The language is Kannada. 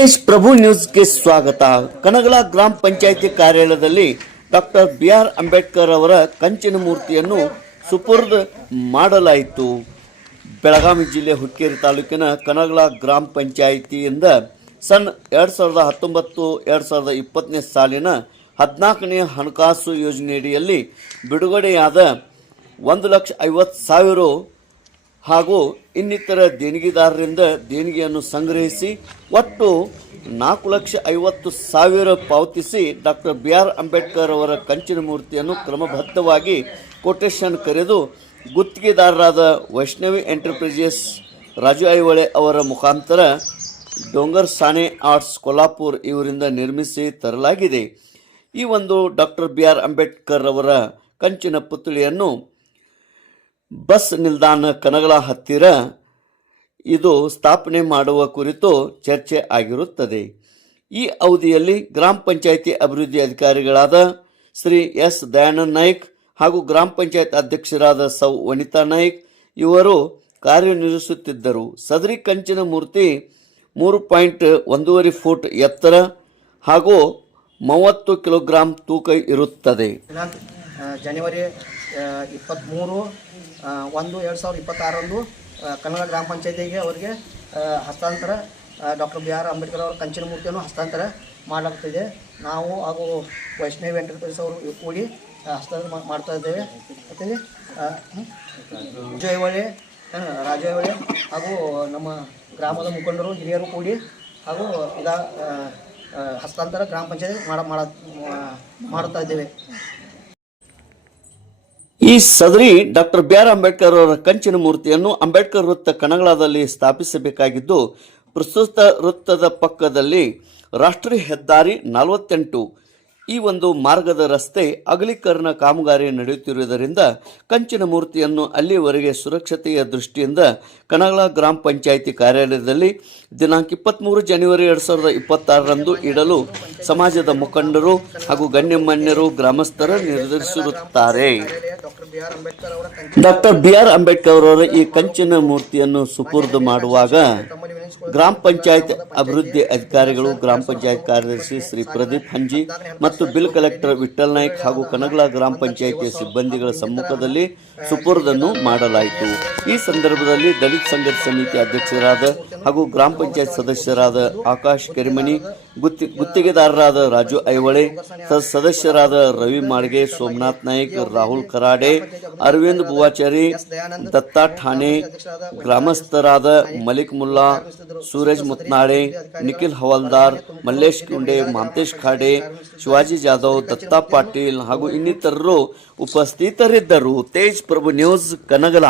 ತೇಜ್ ಪ್ರಭು ನ್ಯೂಸ್ಗೆ ಸ್ವಾಗತ. ಕನಗಲ ಗ್ರಾಮ ಪಂಚಾಯಿತಿ ಕಾರ್ಯಾಲಯದಲ್ಲಿ ಡಾಕ್ಟರ್ BR ಅಂಬೇಡ್ಕರ್ ಅವರ ಕಂಚಿನ ಮೂರ್ತಿಯನ್ನು ಸುಪುರ್ದ್ ಮಾಡಲಾಯಿತು. ಬೆಳಗಾವಿ ಜಿಲ್ಲೆ ಹುಕ್ಕೇರಿ ತಾಲೂಕಿನ ಕನಗಲ ಗ್ರಾಮ ಪಂಚಾಯಿತಿಯಿಂದ ಸನ್ 2019-2020 ಸಾಲಿನ 14ನೇ ಹಣಕಾಸು ಯೋಜನೆಯಡಿಯಲ್ಲಿ ಬಿಡುಗಡೆಯಾದ 1,50,000 ಹಾಗೂ ಇನ್ನಿತರ ದೇಣಿಗೆದಾರರಿಂದ ದೇಣಿಗೆಯನ್ನು ಸಂಗ್ರಹಿಸಿ ಒಟ್ಟು 4,50,000 ಪಾವತಿಸಿ ಡಾಕ್ಟರ್ BR ಅಂಬೇಡ್ಕರ್ ಅವರ ಕಂಚಿನ ಮೂರ್ತಿಯನ್ನು ಕ್ರಮಬದ್ಧವಾಗಿ ಕೊಟೇಶನ್ ಕರೆದು ಗುತ್ತಿಗೆದಾರರಾದ ವೈಷ್ಣವಿ ಎಂಟರ್ಪ್ರೈಸಸ್ ರಾಜು ಐಹೊಳೆ ಅವರ ಮುಖಾಂತರ ಡೋಂಗರ್ ಸಾನೆ ಆರ್ಟ್ಸ್ ಕೊಲ್ಹಾಪುರ್ ಇವರಿಂದ ನಿರ್ಮಿಸಿ ತರಲಾಗಿದೆ. ಈ ಒಂದು ಡಾಕ್ಟರ್ BR ಅಂಬೇಡ್ಕರ್ ಅವರ ಕಂಚಿನ ಪುತ್ಥಳಿಯನ್ನು ಬಸ್ ನಿಲ್ದಾಣ ಕನಗಲ ಹತ್ತಿರ ಇದು ಸ್ಥಾಪನೆ ಮಾಡುವ ಕುರಿತು ಚರ್ಚೆ ಆಗಿರುತ್ತದೆ. ಈ ಅವಧಿಯಲ್ಲಿ ಗ್ರಾಮ ಪಂಚಾಯಿತಿ ಅಭಿವೃದ್ಧಿ ಅಧಿಕಾರಿಗಳಾದ ಶ್ರೀ S ದಯಾನಂದ ನಾಯ್ಕ್ ಹಾಗೂ ಗ್ರಾಮ ಪಂಚಾಯತ್ ಅಧ್ಯಕ್ಷರಾದ ಸೌ ವನಿತಾ ನಾಯ್ಕ್ ಇವರು ಕಾರ್ಯನಿರ್ವಹಿಸುತ್ತಿದ್ದರು. ಸದರಿ ಕಂಚಿನ ಮೂರ್ತಿ 3.1 ಫೂಟ್ ಎತ್ತರ ಹಾಗೂ 30 ಕಿಲೋಗ್ರಾಂ ತೂಕ ಇರುತ್ತದೆ. ಜನವರಿ 23/1/2026 ಕನ್ನಡ ಗ್ರಾಮ ಪಂಚಾಯತಿಗೆ ಅವರಿಗೆ ಹಸ್ತಾಂತರ ಡಾಕ್ಟರ್ BR ಅಂಬೇಡ್ಕರ್ ಅವರ ಕಂಚಿನ ಮೂರ್ತಿಯನ್ನು ಹಸ್ತಾಂತರ ಮಾಡಲಾಗ್ತಿದೆ. ನಾವು ಹಾಗೂ ವೈಷ್ಣವಿ ಎಂಟರ್ಪ್ರೈಸಸ್ ಅವರು ಕೂಡಿ ಹಸ್ತಾಂತರ ಮಾಡ್ತಾ ಇದ್ದೇವೆ. ಮತ್ತು ರಾಜು ಐಹೊಳೆ ಹಾಗೂ ನಮ್ಮ ಗ್ರಾಮದ ಮುಖಂಡರು ಹಿರಿಯರು ಕೂಡಿ ಹಾಗೂ ಹಸ್ತಾಂತರ ಗ್ರಾಮ ಪಂಚಾಯತಿ ಮಾಡುತ್ತಾ ಇದ್ದೇವೆ. ಈ ಸದರಿ ಡಾಕ್ಟರ್ BR ಅಂಬೇಡ್ಕರ್ ಅವರ ಕಂಚಿನ ಮೂರ್ತಿಯನ್ನು ಅಂಬೇಡ್ಕರ್ ವೃತ್ತ ಕನಗಲದಲ್ಲಿ ಸ್ಥಾಪಿಸಬೇಕಾಗಿದ್ದು, ಪ್ರಸ್ತುತ ವೃತ್ತದ ಪಕ್ಕದಲ್ಲಿ ರಾಷ್ಟ್ರೀಯ ಹೆದ್ದಾರಿ 48 ಈ ಒಂದು ಮಾರ್ಗದ ರಸ್ತೆ ಅಗಲೀಕರಣ ಕಾಮಗಾರಿ ನಡೆಯುತ್ತಿರುವುದರಿಂದ ಕಂಚಿನ ಮೂರ್ತಿಯನ್ನು ಅಲ್ಲಿಯವರೆಗೆ ಸುರಕ್ಷತೆಯ ದೃಷ್ಟಿಯಿಂದ ಕನಗಲ ಗ್ರಾಮ ಪಂಚಾಯಿತಿ ಕಾರ್ಯಾಲಯದಲ್ಲಿ ದಿನಾಂಕ 23 ಜನವರಿ 2026 ಇಡಲು ಸಮಾಜದ ಮುಖಂಡರು ಹಾಗೂ ಗಣ್ಯಮಾನ್ಯರು ಗ್ರಾಮಸ್ಥರು ನಿರ್ಧರಿಸಿರುತ್ತಾರೆ. ಡಾಕ್ಟರ್ BR ಅಂಬೇಡ್ಕರ್ ಅವರ ಈ ಕಂಚಿನ ಮೂರ್ತಿಯನ್ನು ಸುಪುರ್ದು ಮಾಡುವಾಗ ಗ್ರಾಮ ಪಂಚಾಯತ್ ಅಭಿವೃದ್ಧಿ ಅಧಿಕಾರಿಗಳು, ಗ್ರಾಮ ಪಂಚಾಯತ್ ಕಾರ್ಯದರ್ಶಿ ಶ್ರೀ ಪ್ರದೀಪ್ ಹಂಜಿ ಮತ್ತು ಬಿಲ್ ಕಲೆಕ್ಟರ್ ವಿಠಲ್ ನಾಯ್ಕ್ ಹಾಗೂ ಕನಗಲ ಗ್ರಾಮ ಪಂಚಾಯಿತಿಯ ಸಿಬ್ಬಂದಿಗಳ ಸಮ್ಮುಖದಲ್ಲಿ ಸುಪುರ್ದನ್ನು ಮಾಡಲಾಯಿತು. ಈ ಸಂದರ್ಭದಲ್ಲಿ ದಲಿತ ಸಂಘರ್ಷ ಸಮಿತಿ ಅಧ್ಯಕ್ಷರಾದ ಹಾಗೂ ಗ್ರಾಮ ಪಂಚಾಯತ್ ಸದಸ್ಯರಾದ ಆಕಾಶ್ ಕೆರಿಮನಿ, ಗುತ್ತಿಗೆದಾರರಾದ ರಾಜು ಐಹೊಳೆ, ಸದಸ್ಯರಾದ ರವಿ ಮಾಳ್ಗೆ, ಸೋಮನಾಥ್ ನಾಯ್ಕ್, ರಾಹುಲ್ ಖರಾಡೆ, ಅರವಿಂದ್ ಬುವಾಚಾರಿ, ದತ್ತಾ ಠಾಣೆ, ಗ್ರಾಮಸ್ಥರಾದ ಮಲಿಕ್ ಮುಲ್ಲಾ, ಸೂರಜ್ ಮುತ್ನಾಳೆ, ನಿಖಿಲ್ ಹವಾಲ್ದಾರ್, ಮಲ್ಲೇಶ್ ಕುಂಡೆ, ಮಾಂತೇಶ್ ಖಾಡೆ, ಶಿವಾಜಿ ಜಾಧವ್, ದತ್ತಾ ಪಾಟೀಲ್ ಹಾಗೂ ಇನ್ನಿತರರು ಉಪಸ್ಥಿತರಿದ್ದರು. ತೇಜ್ ಪ್ರಭು ನ್ಯೂಸ್ ಕನಗಲ.